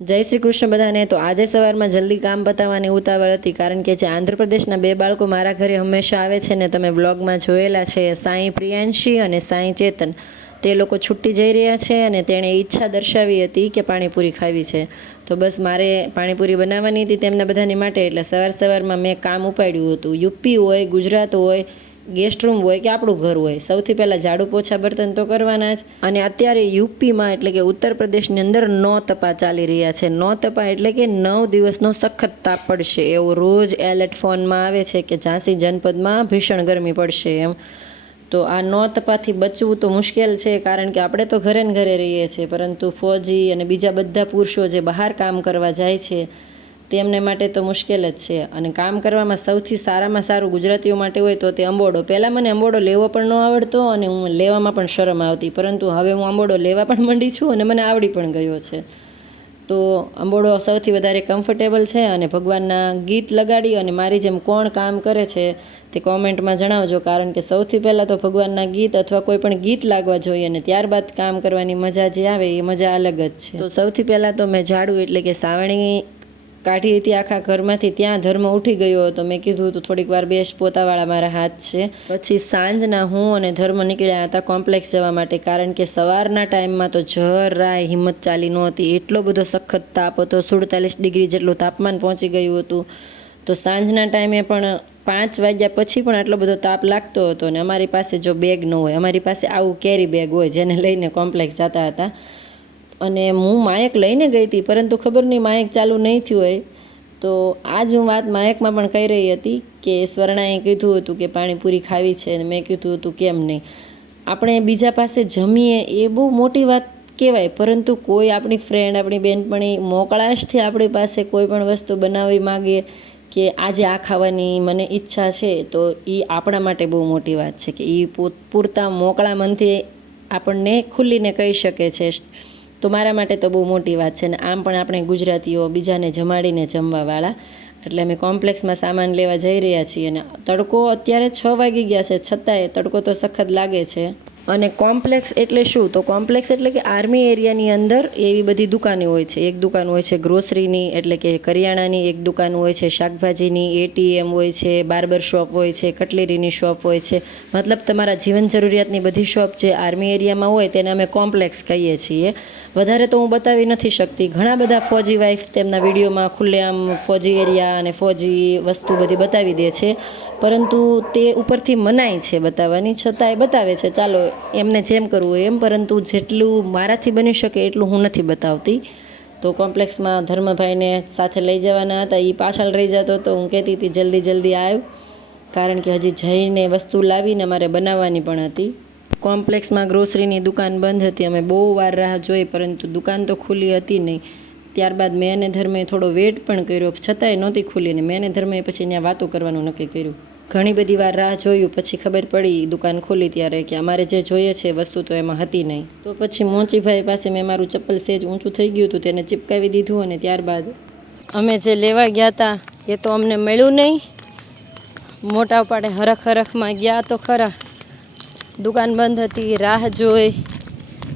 જય શ્રી કૃષ્ણ બધાને। તો આજે સવારમાં જલ્દી કામ પતાવવાની ઉતાવળ હતી, કારણ કે જે આંધ્રપ્રદેશના બે બાળકો મારા ઘરે હંમેશા આવે છે ને, તમે બ્લોગમાં જોયેલા છે, સાંઈ પ્રિયાંશી અને સાંઈ ચેતન, તે લોકો છૂટી જઈ રહ્યા છે અને તેણે ઈચ્છા દર્શાવી હતી કે પાણીપુરી ખાવી છે। તો બસ મારે પાણીપુરી બનાવવાની હતી તેમના બધાની માટે, એટલે સવારમાં મેં કામ ઉપાડ્યું હતું। યુપી હોય, ગુજરાત હોય, ગેસ્ટ રૂમ હોય કે આપણું ઘર હોય, સૌથી પહેલાં ઝાડુ પોછા બર્તન તો કરવાના જ। અને અત્યારે યુપીમાં એટલે કે ઉત્તર પ્રદેશની અંદર 9 તપા ચાલી રહ્યા છે। 9 તપા એટલે કે 9 દિવસનો સખત તાપ પડશે એવો રોજ એલર્ટ ફોનમાં આવે છે કે ઝાંસી જનપદમાં ભીષણ ગરમી પડશે એમ। તો આ 9 તપાથી બચવું તો મુશ્કેલ છે, કારણ કે આપણે તો ઘરે ને ઘરે રહીએ છીએ, પરંતુ ફૌજી અને બીજા બધા પુરુષો જે બહાર કામ કરવા જાય છે તેમને માટે તો મુશ્કેલ જ છે। અને કામ કરવામાં સૌથી સારામાં સારું ગુજરાતીઓ માટે હોય તો તે અંબોડો। પહેલાં મને અંબોડો લેવો પણ ન આવડતો અને હું લેવામાં પણ શરમ આવતી, પરંતુ હવે હું અંબોડો લેવા પણ માંડી છું અને મને આવડી પણ ગયો છે। તો અંબોડો સૌથી વધારે કમ્ફર્ટેબલ છે। અને ભગવાનના ગીત લગાડી અને મારી જેમ કોણ કામ કરે છે તે કોમેન્ટમાં જણાવજો, કારણ કે સૌથી પહેલાં તો ભગવાનના ગીત અથવા કોઈ પણ ગીત લાગવા જોઈએ અને ત્યારબાદ કામ કરવાની મજા જે આવે એ મજા અલગ જ છે। તો સૌથી પહેલાં તો મેં ઝાડુ એટલે કે સાવણી કાઢી હતી આખા ઘરમાંથી। ત્યાં ધર્મ ઉઠી ગયો હતો, મેં કીધું હતું થોડીક વાર બેસ, પોતાવાળા મારા હાથ છે। પછી સાંજના હું અને ધર્મ નીકળ્યા હતા કોમ્પ્લેક્સ જવા માટે, કારણ કે સવારના ટાઈમમાં તો જરાય હિંમત ચાલી નહોતી, એટલો બધો સખત તાપ હતો, 47 ડિગ્રી જેટલું તાપમાન પહોંચી ગયું હતું। તો સાંજના ટાઈમે પણ 5 વાગ્યા પછી પણ આટલો બધો તાપ લાગતો હતો અને અમારી પાસે જો બેગ ન હોય, અમારી પાસે આવું કેરી બેગ હોય જેને લઈને કોમ્પ્લેક્સ જતા હતા। અને હું માયક લઈને ગઈ હતી, પરંતુ ખબર નહીં માયક ચાલુ નહીં થયું હોય। તો આજ હું વાત માયકમાં પણ કહી રહી હતી કે સ્વર્ણાએ કીધું હતું કે પાણીપુરી ખાવી છે, અને મેં કીધું હતું કેમ નહીં। આપણે બીજા પાસે જમીએ એ બહુ મોટી વાત કહેવાય, પરંતુ કોઈ આપણી ફ્રેન્ડ, આપણી બહેનપણી મોકળાશથી આપણી પાસે કોઈ પણ વસ્તુ બનાવવી માગે કે આજે આ ખાવાની મને ઈચ્છા છે, તો એ આપણા માટે બહુ મોટી વાત છે કે એ પૂરતા મોકળા મનથી આપણને ખુલ્લીને કહી શકે છે। તો મારા માટે તો બહુ મોટી વાત છે। ને આમ પણ આપણે ગુજરાતીઓ બીજાને જમાડીને જમવાવાળા, એટલે અમે કોમ્પ્લેક્સમાં સામાન લેવા જઈ રહ્યા છીએ। અને તડકો અત્યારે 6 વાગી ગયા છે, છતાંય તડકો તો સખત લાગે છે। અને કોમ્પ્લેક્સ એટલે શું? તો કોમ્પ્લેક્સ એટલે કે આર્મી એરિયાની અંદર એવી બધી દુકાનો હોય છે। એક દુકાન હોય છે ગ્રોસરીની એટલે કે કરિયાણાની, એક દુકાન હોય છે શાકભાજીની, એટીએમ હોય છે, બાર્બર શોપ હોય છે, કટલેરીની શોપ હોય છે, મતલબ તમારા જીવન જરૂરિયાતની બધી શોપ જે આર્મી એરિયામાં હોય તેને અમે કોમ્પ્લેક્સ કહીએ છીએ। વધારે તો હું બતાવી નથી શકતી, ઘણા બધા ફૌજી વાઇફ તેમના વિડીયોમાં ખુલ્લેઆમ ફૌજી એરિયા અને ફૌજી વસ્તુ બધી બતાવી દે છે, પરંતુ તે ઉપરથી મનાઈ છે બતાવવાની, છતાંય બતાવે છે। ચાલો એમને જેમ કરવું હોય એમ, પરંતુ જેટલું મારાથી બની શકે એટલું હું નથી બતાવતી। તો કોમ્પ્લેક્સમાં ધર્મભાઈને સાથે લઈ જવાના હતા, એ પાછળ રહી જતો તો હું કહેતી હતી જલ્દી આવ, કારણ કે હજી જઈને વસ્તુ લાવીને મારે બનાવવાની પણ હતી। કોમ્પ્લેક્સમાં ગ્રોસરીની દુકાન બંધ હતી, અમે બહુ વાર રાહ જોઈ, પરંતુ દુકાન તો ખુલ્લી હતી નહીં। ત્યારબાદ મેં અને ધર્મે થોડો વેટ પણ કર્યો, છતાંય નહોતી ખુલ્લી, ને મેં અને ધર્મે પછી ત્યાં વાતો કરવાનું નક્કી કર્યું। ઘણી બધી વાર રાહ જોયું, પછી ખબર પડી દુકાન ખોલી ત્યારે કે અમારે જે જોઈએ છે વસ્તુ તો એમાં હતી નહીં। તો પછી મોચીભાઈ પાસે મેં મારું ચપ્પલ સેજ ઊંચું થઈ ગયું હતું તેને ચિપકાવી દીધું, અને ત્યારબાદ અમે જે લેવા ગયા હતા એ તો અમને મળ્યું નહીં। મોટા પાડે હરખમાં ગયા તો ખરા, દુકાન બંધ હતી, રાહ જોઈ,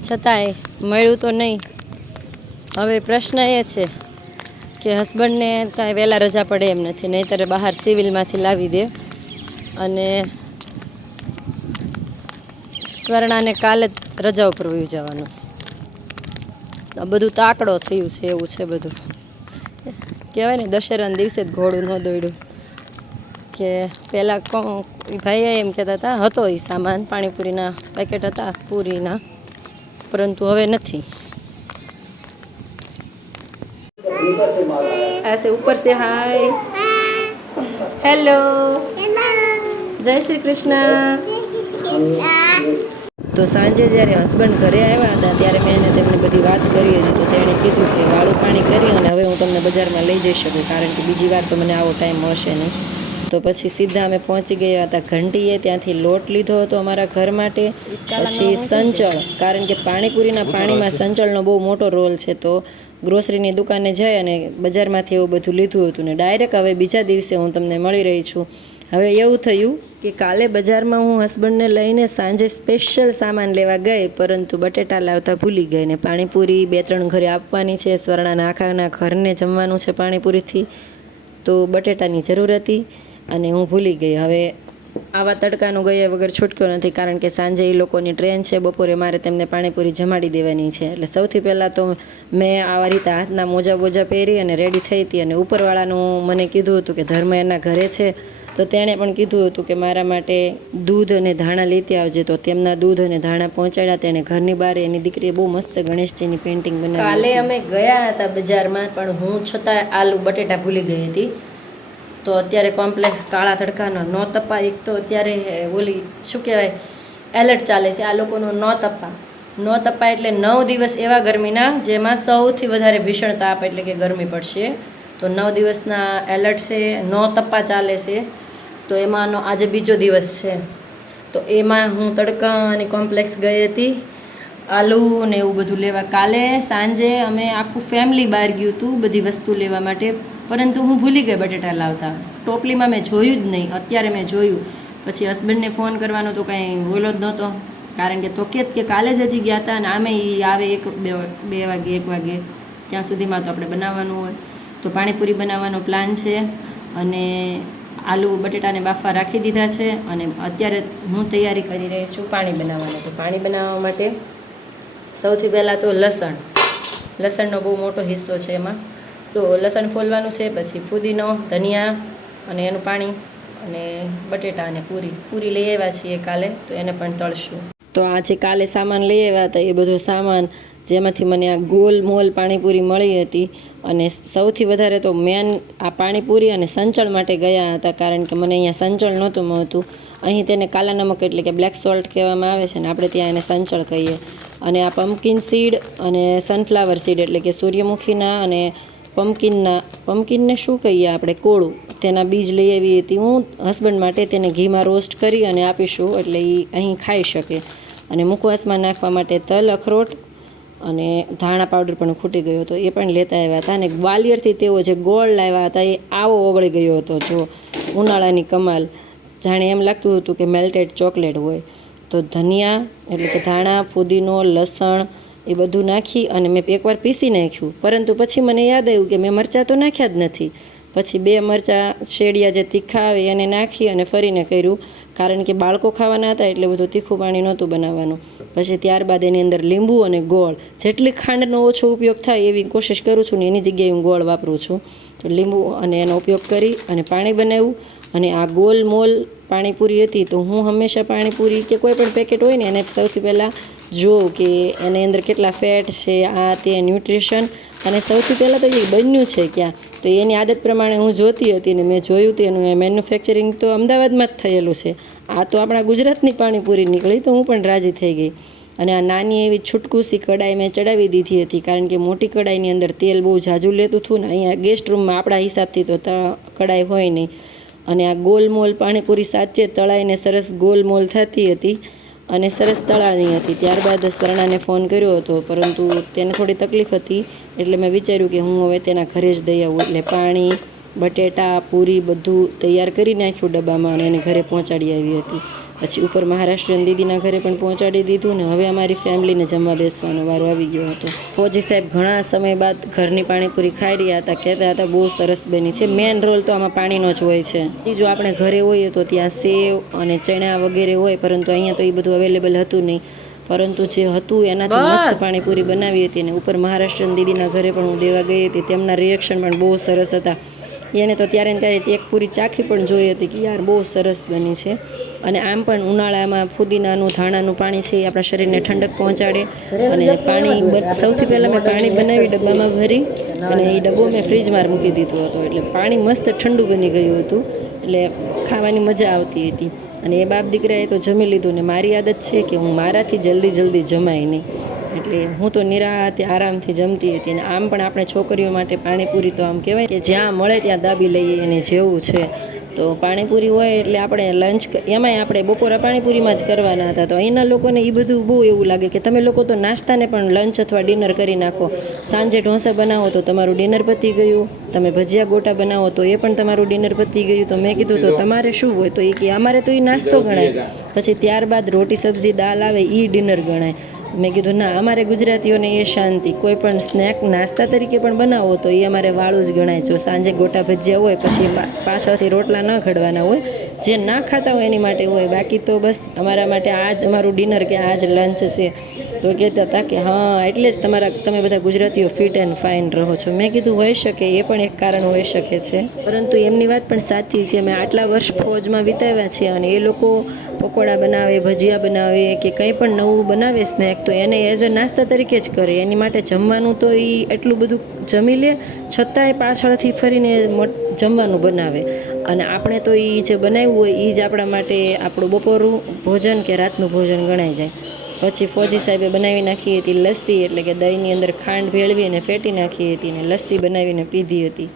છતાંય મળ્યું તો નહીં। હવે પ્રશ્ન એ છે કે હસબન્ડને કાંઈ વહેલા રજા પડે એમ નથી, નહીંતર બહાર સિવિલમાંથી લાવી દે। અને સ્વર્ણાને કાલે જ રજા ઉપર વયું જવાનું છે। આ બધું તાકડો થયું છે એવું છે બધું, કહેવાય ને દશેરાના દિવસે જ ઘોડું ન દોડ્યું। કે પહેલાં ભાઈ એમ કહેતા હતા હતો એ સામાન, પાણીપુરીના પેકેટ હતા પૂરીના, પરંતુ હવે નથી। ऐसे ऊपर से हाय, हेलो, जय श्री कृष्ण। તો સાંજે જ્યારે હસબન્ડ ઘરે આવ્યા હતા ત્યારે મેં એને તેમને બધી વાત કરી હતી, તો તેણે કીધું કે વાળું પાણી કરી અને હવે હું તમને બજારમાં લઈ જઈ શકું, કારણ કે બીજી વાર તો મને આવો ટાઈમ મળશે નહીં। તો પછી સીધા અમે પહોંચી ગયા હતા ઘંટીએ, ત્યાંથી લોટ લીધો હતો અમારા ઘર માટે, પછી સંચળ, કારણ કે પાણીપુરીના પાણીમાં સંચળનો બહુ મોટો રોલ છે। તો ગ્રોસરીની દુકાને જઈ અને બજારમાંથી એવું બધું લીધું હતું, ને ડાયરેક્ટ હવે બીજા દિવસે હું તમને મળી રહી છું। હવે એવું થયું કે કાલે બજારમાં હું હસબન્ડને લઈને સાંજે સ્પેશિયલ સામાન લેવા ગઈ, પરંતુ બટેટા લાવતા ભૂલી ગઈ ને પાણીપુરી 2-3 ઘરે આપવાની છે. સ્વર્ણાના આખાના ઘરને જમવાનું છે પાણીપુરીથી, તો બટેટાની જરૂર હતી અને હું ભૂલી ગઈ. હવે આવા તડકાનો ગયા વગર છૂટક્યો નથી, કારણ કે સાંજે એ લોકોની ટ્રેન છે, બપોરે મારે તેમને પાણીપુરી જમાડી દેવાની છે. એટલે સૌથી પહેલાં તો મેં આવા રીતે હાથના મોજા બોજા પહેરી અને રેડી થઈ હતી. અને ઉપરવાળાનું મને કીધું હતું કે ધર્મ એના ઘરે છે, તો તેણે પણ કીધું હતું કે મારા માટે દૂધ અને ધાણા લેતી આવજે. તો તેમના દૂધ અને ધાણા પહોંચાડ્યા. તેણે ઘરની બહાર એની દીકરીએ બહુ મસ્ત ગણેશજીની પેઇન્ટિંગ બનાવી. કાલે અમે ગયા હતા બજારમાં, પણ હું છતાં આલુ બટેટા ભૂલી ગઈ હતી. તો અત્યારે કોમ્પ્લેક્સ કાળા તડકાનો નો તપા, એક તો અત્યારે ઓલી શું કહેવાય એલર્ટ ચાલે છે આ લોકોનો નો તપા એટલે 9 દિવસ એવા ગરમીના જેમાં સૌથી વધારે ભીષણ તાપ એટલે કે ગરમી પડશે. તો 9 દિવસના એલર્ટ છે, નો તપા ચાલે છે. તો એમાંનો આજે બીજો દિવસ છે. તો એમાં હું તડકાની કોમ્પ્લેક્સ ગઈ હતી આલુ ને એવું બધું લેવા. કાલે સાંજે અમે આખું ફેમિલી બહાર ગયું હતું બધી વસ્તુ લેવા માટે, પરંતુ હું ભૂલી ગઈ બટેટા લાવતા. ટોપલીમાં મેં જોયું જ નહીં, અત્યારે મેં જોયું. પછી હસબન્ડને ફોન કરવાનો તો કાંઈ બોલો જ નહોતો, કારણ કે તો કે કાલે જ હજી ગયા હતા અને આમે એ આવે 1-2 વાગે 1 વાગે, ત્યાં સુધીમાં તો આપણે બનાવવાનું હોય. તો પાણીપુરી બનાવવાનો પ્લાન છે અને આલુ બટેટાને બાફવા રાખી દીધા છે. અને અત્યારે હું તૈયારી કરી રહી છું પાણી બનાવવાની. તો પાણી બનાવવા માટે સૌથી પહેલાં તો લસણનો બહુ મોટો હિસ્સો છે એમાં. તો લસણ ફોલવાનું છે, પછી ફુદીનો, ધનિયા અને એનું પાણી, અને બટેટા અને પૂરી લઈ આવ્યા છીએ કાલે, તો એને પણ તળશું. તો આજે કાલે સામાન લઈ આવ્યા હતા એ બધો સામાન, જેમાંથી મને આ ગોલ મોલ પાણીપુરી મળી હતી. અને સૌથી વધારે તો મેન આ પાણીપુરી અને સંચળ માટે ગયા હતા, કારણ કે મને અહીંયા સંચળ નહોતું મળતું. અહીં તેને કાલા નમક એટલે કે બ્લેક સોલ્ટ કહેવામાં આવે છે ને આપણે ત્યાં એને સંચળ કહીએ. અને આ પમ્પકિન સીડ અને સનફ્લાવર સીડ એટલે કે સૂર્યમુખીના અને પમ્પકિનને શું કહીએ આપણે, કોળું, તેના બીજ લઈ આવી હતી હું હસબન્ડ માટે. તેને ઘીમાં રોસ્ટ કરી અને આપીશું એટલે એ અહીં ખાઈ શકે. અને મુખવાસમાં નાખવા માટે તલ, અખરોટ અને ધાણા પાવડર પણ ખૂટી ગયો હતો, એ પણ લેતા આવ્યા હતા. અને ગ્વાલિયરથી તેઓ જે ગોળ લાવ્યા હતા એ આવો ઓગળી ગયો હતો, જો ઉનાળાની કમાલ, જાણે એમ લાગતું હતું કે મેલ્ટેડ ચોકલેટ હોય. તો ધનિયા એટલે કે ધાણા, ફુદીનો, લસણ એ બધું નાખી અને મેં એકવાર પીસી નાખ્યું, પરંતુ પછી મને યાદ આવ્યું કે મેં મરચાં તો નાખ્યા જ નથી. પછી 2 મરચાં શેડિયા જે તીખા આવે એને નાખી અને ફરીને કર્યું, કારણ કે બાળકો ખાવાના હતા એટલે બધું તીખું પાણી નહોતું બનાવવાનું. પછી ત્યારબાદ એની અંદર લીંબુ અને ગોળ, જેટલી ખાંડનો ઓછો ઉપયોગ થાય એવી કોશિશ કરું છું ને એની જગ્યાએ હું ગોળ વાપરું છું. તો લીંબુ અને એનો ઉપયોગ કરી અને પાણી બનાવ્યું. અને આ ગોલ મોલ પાણીપુરી હતી, તો હું હંમેશા પાણીપુરી કે કોઈ પણ પેકેટ હોય ને એને સૌથી પહેલાં જોઉં કે એની અંદર કેટલા ફેટ છે, આ તે ન્યુટ્રિશન, અને સૌથી પહેલાં તો એ બન્યું છે ક્યાં. તો એની આદત પ્રમાણે હું જોતી હતી ને મેં જોયું હતું એનું મેન્યુફેક્ચરિંગ તો અમદાવાદમાં જ થયેલું છે. આ તો આપણા ગુજરાતની પાણીપુરી નીકળી, તો હું પણ રાજી થઈ ગઈ. અને આ નાની એવી છૂટકુસી કડાઈ મેં ચડાવી દીધી હતી, કારણ કે મોટી કડાઈની અંદર તેલ બહુ ઝાઝું લેતું હતું ને અહીંયા ગેસ્ટ રૂમમાં આપણા હિસાબથી તો કડાઈ હોય નહીં. અને આ ગોલમોલ પાણીપુરી સાચે તળાઈને સરસ ગોલમોલ થતી હતી અને સરસ તળાની હતી. ત્યારબાદ સ્વર્ણાને ફોન કર્યો હતો, પરંતુ તેને થોડી તકલીફ હતી, એટલે મેં વિચાર્યું કે હું હવે તેના ઘરે જ દઈ આવું. એટલે પાણી, બટેટા, પૂરી બધું તૈયાર કરી નાખ્યું ડબ્બામાં અને એને ઘરે પહોંચાડી આવી હતી. પછી ઉપર મહારાષ્ટ્રીયન દીદીના ઘરે પણ પહોંચાડી દીધું ને હવે અમારી ફેમિલીને જમવા બેસવાનો વારો આવી ગયો હતો. ફોજી સાહેબ ઘણા સમય બાદ ઘરની પાણીપુરી ખાઈ રહ્યા હતા, કહેતા હતા બહુ સરસ બની છે. મેન રોલ તો આમાં પાણીનો જ હોય છે. જો આપણે ઘરે હોઈએ તો ત્યાં સેવ અને ચણા વગેરે હોય, પરંતુ અહીંયા તો એ બધું અવેલેબલ હતું નહીં. પરંતુ જે હતું એનાથી મસ્ત પાણીપુરી બનાવી હતી. અને ઉપર મહારાષ્ટ્રીયન દીદીના ઘરે પણ હું દેવા ગઈ હતી, તેમના રિએક્શન પણ બહુ સરસ હતા. એને તો ત્યારે ત્યારે એક પૂરી ચાખી પણ જોઈ હતી કે યાર બહુ સરસ બની છે. અને આમ પણ ઉનાળામાં ફુદીનાનું, ધાણાનું પાણી છે એ આપણા શરીરને ઠંડક પહોંચાડે. અને પાણી સૌથી પહેલાં મેં પાણી બનાવી ડબ્બામાં ભરી અને એ ડબ્બો મેં ફ્રીજમાં મૂકી દીધો હતો, એટલે પાણી મસ્ત ઠંડુ બની ગયું હતું, એટલે ખાવાની મજા આવતી હતી. અને એ બાપ દીકરાએ તો જમી લીધું. ને મારી આદત છે કે હું મારાથી જલ્દી જમાય નહીં, એટલે હું તો નિરાતે આરામથી જમતી હતી. અને આમ પણ આપણે છોકરીઓ માટે પાણીપુરી તો આમ કહેવાય કે જ્યાં મળે ત્યાં દાબી લઈએ એને જેવું છે. તો પાણીપુરી હોય એટલે આપણે લંચ એમાંય આપણે બપોરે પાણીપુરીમાં જ કરવાના હતા. તો અહીંના લોકોને એ બધું બહુ એવું લાગે કે તમે લોકો તો નાસ્તાને પણ લંચ અથવા ડિનર કરી નાખો. સાંજે ઢોસા બનાવો તો તમારું ડિનર પતી ગયું, તમે ભજીયા ગોટા બનાવો તો એ પણ તમારું ડિનર પતી ગયું. તો મેં કીધું તો તમારે શું હોય? તો એ કે અમારે તો એ નાસ્તો ગણાય, પછી ત્યારબાદ રોટી સબ્જી દાલ આવે એ ડિનર ગણાય. મેં કીધું ના, અમારે ગુજરાતીઓને એ શાંતિ, કોઈ પણ સ્નેક નાસ્તા તરીકે પણ બનાવો તો એ અમારે વાળું જ ગણાય. જો સાંજે ગોટા ભજીયા હોય પછી પાછળથી રોટલા ન ઘડવાના હોય, જે ના ખાતા હોય એની માટે હોય, બાકી તો બસ અમારા માટે આ જ અમારું ડિનર કે આ જ લંચ છે. તો કહેતા હતા કે હા એટલે જ તમે બધા ગુજરાતીઓ ફિટ એન્ડ ફાઇન રહો છો. મેં કીધું હોઈ શકે, એ પણ એક કારણ હોઈ શકે છે, પરંતુ એમની વાત પણ સાચી છે. મેં આટલા વર્ષ ફોજમાં વિતાવ્યા છે અને એ લોકો પકોડા બનાવે, ભજીયા બનાવે કે કંઈ પણ નવું બનાવે સ્નેક, તો એને એઝ અ નાસ્તા તરીકે જ કરે. એની માટે જમવાનું તો એ એટલું બધું જમી લે, છતાંય પાછળથી ફરીને જમવાનું બનાવે. અને આપણે તો એ જે બનાવ્યું હોય એ જ આપણા માટે આપણું બપોરનું ભોજન કે રાતનું ભોજન ગણાઈ જાય. પછી ફોજી સાહેબે બનાવી નાખી હતી લસ્સી, એટલે કે દહીંની અંદર ખાંડ ભેળવીને ફેટી નાખી હતી ને લસ્સી બનાવીને પીધી હતી.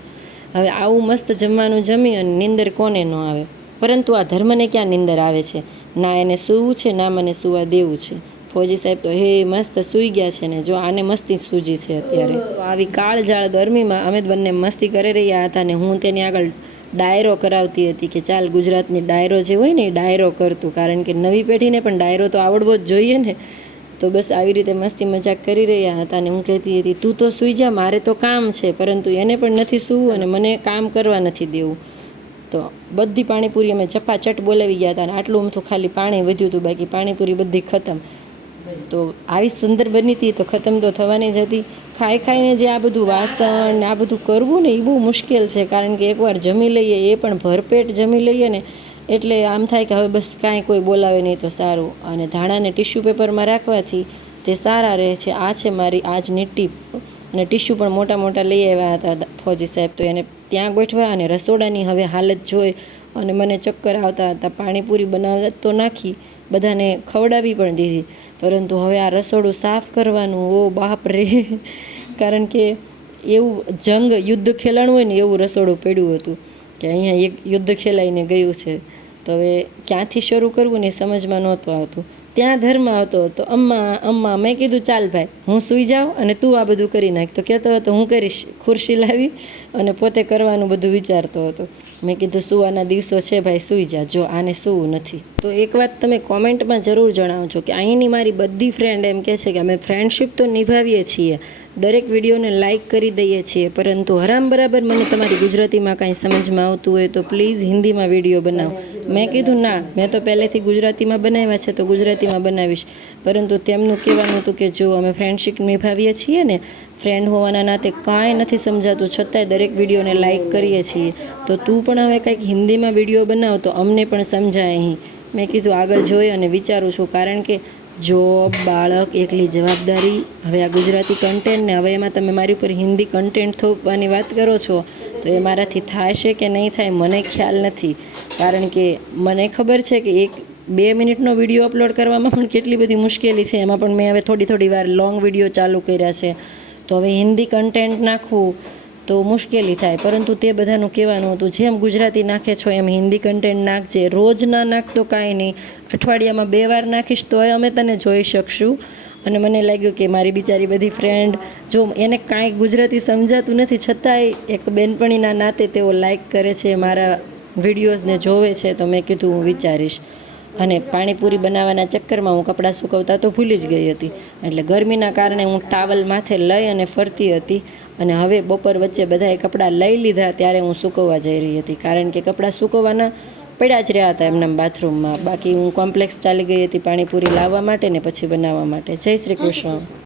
હવે આવું મસ્ત જમવાનું જમી અને નીંદર કોને ન આવે? પરંતુ આ ધર્મને ક્યાં નીંદર આવે છે? ના એને સૂવું છે, ના મને સૂવા દેવું છે. ફોજી સાહેબ તો હે મસ્ત સૂઈ ગયા છે ને જો આને મસ્તી સૂજી છે અત્યારે. આવી કાળઝાળ ગરમીમાં અમે બંને મસ્તી કરી રહ્યા હતા ને હું તેની આગળ ડાયરો કરાવતી હતી કે ચાલ ગુજરાતની ડાયરો જે હોય ને એ ડાયરો કરતું, કારણ કે નવી પેઢીને પણ ડાયરો તો આવડવો જ જોઈએ ને. તો બસ આવી રીતે મસ્તી મજાક કરી રહ્યા હતા અને હું કહેતી હતી તું તો સૂઈ જા, મારે તો કામ છે, પરંતુ એને પણ નથી સૂવું અને મને કામ કરવા નથી દેવું. તો બધી પાણીપુરી અમે ચપાચટ બોલાવી ગયા હતા અને આટલું અમથું ખાલી પાણી વધ્યું હતું, બાકી પાણીપુરી બધી ખતમ. તો આવી સુંદર બની હતી તો ખતમ તો થવાની જ હતી. ખાઈ ખાઈને જે આ બધું વાસણ ને આ બધું કરવું ને એ બહુ મુશ્કેલ છે, કારણ કે એકવાર જમી લઈએ, એ પણ ભરપેટ જમી લઈએ ને એટલે આમ થાય કે હવે બસ કાંઈ કોઈ બોલાવે નહીં તો સારું. અને ધાણાને ટિશ્યુ પેપરમાં રાખવાથી તે સારા રહે છે. આ છે મારી આજની ટીપ. અને ટિશ્યુ પણ મોટા મોટા લઈ આવ્યા હતા ફોજી સાહેબ, તો એને ત્યાં ગોઠવા અને રસોડાની હવે હાલત જોઈ અને મને ચક્કર આવતા હતા. પાણીપુરી બનાવવા તો નાખી, બધાને ખવડાવી પણ દીધી, પરંતુ હવે આ રસોડું સાફ કરવાનું, ઓ બાપ રે, કારણ કે એવું યુદ્ધ ખેલાણું હોય ને એવું રસોડું પડ્યું હતું કે અહીંયા એક યુદ્ધ ખેલાઈને ગયું છે. તો હવે ક્યાંથી શરૂ કરવું ને સમજમાં નહોતું આવતું. ત્યાં ધર્મ આવતો હતો, અમ્મા. મેં કીધું ચાલ ભાઈ હું સૂઈ જાઉં અને તું આ બધું કરી નાખ. તો કહેતો હતો હું કરીશ. ખુરશી લાવી અને પોતે કરવાનું બધું વિચારતો હતો. મેં કીધું સૂવાના દિવસો છે ભાઈ, સૂઈ જા, જો આને સૂવું નથી. તો એક વાત તમે કોમેન્ટમાં જરૂર જણાવજો કે અહીંની મારી બધી ફ્રેન્ડ એમ કહે છે કે અમે ફ્રેન્ડશિપ તો નિભાવીએ છીએ, દરેક વિડીયોને લાઇક કરી દઈએ છીએ, પરંતુ હરામ બરાબર મને તમારી ગુજરાતીમાં કાંઈ સમજમાં આવતું હોય તો પ્લીઝ હિન્દીમાં વિડીયો બનાવો. મેં કીધું ના, મેં તો પહેલેથી ગુજરાતીમાં બનાવ્યા છે તો ગુજરાતીમાં બનાવીશ. પરંતુ તેમનું કહેવાનું હતું કે જો અમે ફ્રેન્ડશિપ નિભાવીએ છીએ ને, ફ્રેન્ડ હોવાના નાતે કાંઈ નથી સમજાતું, છતાંય દરેક વિડીયોને લાઇક કરીએ છીએ, તો તું પણ હવે કંઈક હિન્દીમાં વિડીયો બનાવ તો અમને પણ સમજાય અહીં. મેં કીધું આગળ જોઈ અને વિચારું છું, કારણ કે જોબ, બાળક, એકલી જવાબદારી, હવે આ ગુજરાતી કન્ટેન્ટ ને હવે એમાં તમે મારી ઉપર હિન્દી કન્ટેન્ટ થોપવાની વાત કરો છો, તો એ મારાથી થશે કે નહીં થાય મને ખ્યાલ નથી. કારણ કે મને ખબર છે કે 1-2 મિનિટનો વિડીયો અપલોડ કરવામાં પણ કેટલી બધી મુશ્કેલી છે. એમાં પણ મેં હવે થોડી વાર લોંગ વિડીયો ચાલુ કર્યા છે. તો હવે હિન્દી કન્ટેન્ટ નાખવું તો મુશ્કેલી થાય, પરંતુ તે બધાનું કહેવાનું હતું જેમ ગુજરાતી નાખે છો એમ હિન્દી કન્ટેન્ટ નાખજે. રોજ ના નાખતો કાંઈ નહીં, અઠવાડિયામાં 2 વાર નાખીશ તોય અમે તને જોઈ શકશું. અને મને લાગ્યું કે મારી બિચારી બધી ફ્રેન્ડ, જો એને કાંઈ ગુજરાતી સમજાતું નથી છતાંય એક બેનપણીના નાતે તેઓ લાઈક કરે છે, મારા વિડીયોઝને જોવે છે, તો મેં કીધું હું વિચારીશ. અને પાણીપુરી બનાવવાના ચક્કરમાં હું કપડાં સૂકવતા તો ભૂલી જ ગઈ હતી, એટલે ગરમીના કારણે હું ટાવલ માથે લઈ અને ફરતી હતી. અને હવે બપોર વચ્ચે બધાએ કપડાં લઈ લીધા ત્યારે હું સૂકવવા જઈ રહી હતી, કારણ કે કપડાં સૂકવવાના પડ્યા જ રહ્યા હતા એમના બાથરૂમમાં. બાકી હું કોમ્પ્લેક્સ ચાલી ગઈ હતી પાણીપુરી લાવવા માટે ને પછી બનાવવા માટે. જય શ્રી કૃષ્ણ.